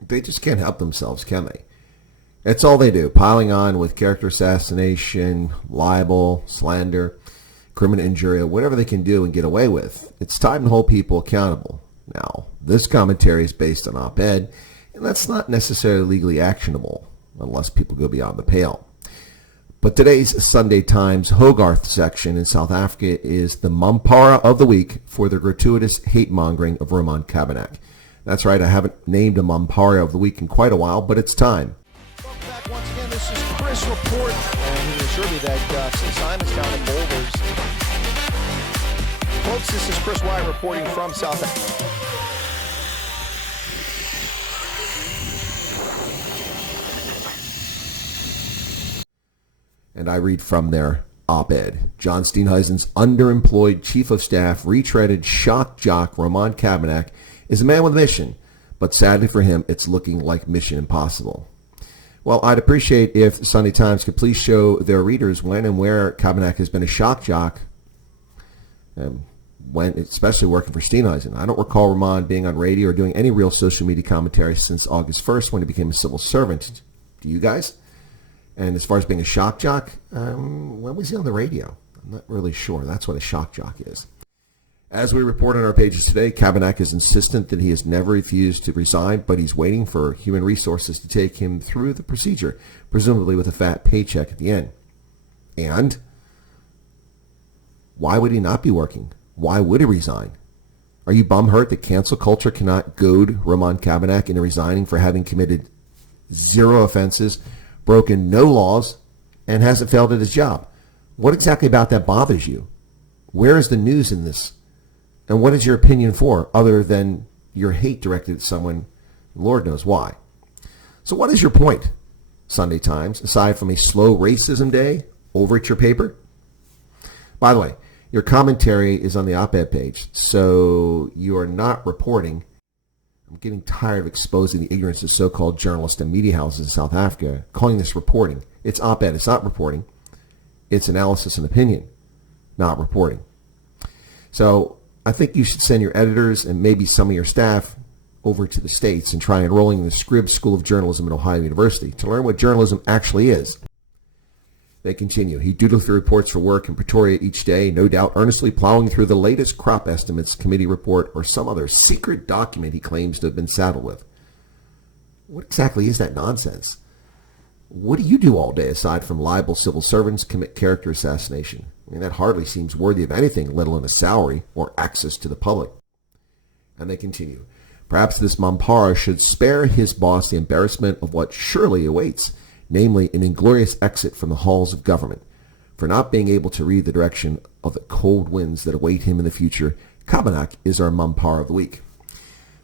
They just can't help themselves, can they? It's all they do, piling on with character assassination, libel, slander, criminal injury, whatever they can do and get away with. It's time to hold people accountable. Now, this commentary is based on op-ed, and that's not necessarily legally actionable unless people go beyond the pale. But today's Sunday Times Hogarth section in South Africa is the Mampara of the week for the gratuitous hate-mongering of Roman Cabanac. That's right, I haven't named a Mampara of the week in quite a while, but it's time. Welcome back once again. This is Chris Report, and he assured me that since Simonstown and Boulders, folks, this is Chris Wyatt reporting from South Africa. And I read from their op-ed. John Steenhuisen's underemployed chief of staff, retreaded shock jock Roman Cabanac is a man with a mission, but sadly for him, it's looking like Mission Impossible. Well, I'd appreciate if the Sunday Times could please show their readers when and where Cabanac has been a shock jock, when, especially working for Steenhuisen. I don't recall Roman being on radio or doing any real social media commentary since August 1st when he became a civil servant. Do you guys? And as far as being a shock jock, when was he on the radio? I'm not really sure. That's what a shock jock is. As we report on our pages today, Cabanac is insistent that he has never refused to resign, but he's waiting for human resources to take him through the procedure, presumably with a fat paycheck at the end. And why would he not be working? Why would he resign? Are you bumhurt that cancel culture cannot goad Roman Cabanac into resigning for having committed 0 offenses, broken no laws, and hasn't failed at his job? What exactly about that bothers you? Where is the news in this? And what is your opinion for, other than your hate directed at someone, Lord knows why? So what is your point, Sunday Times, aside from a slow racism day over at your paper? By the way, your commentary is on the op-ed page, so you are not reporting. I'm getting tired of exposing the ignorance of so-called journalists and media houses in South Africa, calling this reporting. It's op-ed. It's not reporting. It's analysis and opinion, not reporting. So I think you should send your editors and maybe some of your staff over to the States and try enrolling in the Scribs School of Journalism at Ohio University to learn what journalism actually is. They continue. He doodled through reports for work in Pretoria each day, no doubt earnestly plowing through the latest crop estimates, committee report, or some other secret document he claims to have been saddled with. What exactly is that nonsense? What do you do all day aside from libel civil servants, commit character assassination? I mean, that hardly seems worthy of anything, let alone a salary or access to the public. And they continue. Perhaps this Mampara should spare his boss the embarrassment of what surely awaits, namely an inglorious exit from the halls of government. For not being able to read the direction of the cold winds that await him in the future, Cabanac is our Mampara of the week.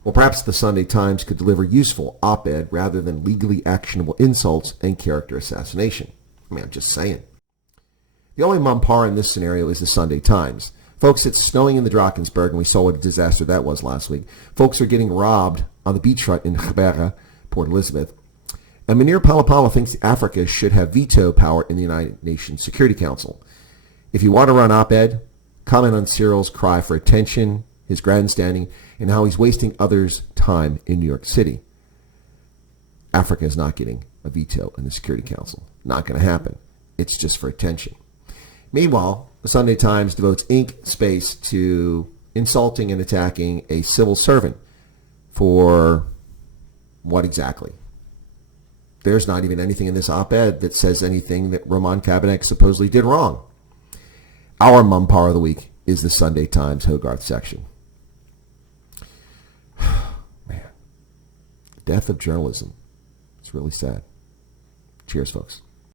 Well, perhaps the Sunday Times could deliver useful op-ed rather than legally actionable insults and character assassination. I mean, I'm just saying. The only Mampara in this scenario is the Sunday Times. Folks, it's snowing in the Drakensberg, and we saw what a disaster that was last week. Folks are getting robbed on the beachfront in Mampara, Port Elizabeth. And Munir Palapala thinks Africa should have veto power in the United Nations Security Council. If you want to run op-ed, comment on Cyril's cry for attention, his grandstanding, and how he's wasting others' time in New York City. Africa is not getting a veto in the Security Council. Not going to happen. It's just for attention. Meanwhile, the Sunday Times devotes ink space to insulting and attacking a civil servant for what exactly? There's not even anything in this op-ed that says anything that Roman Cabanac supposedly did wrong. Our Mampara of the week is the Sunday Times Hogarth section. Man, the death of journalism. It's really sad. Cheers, folks.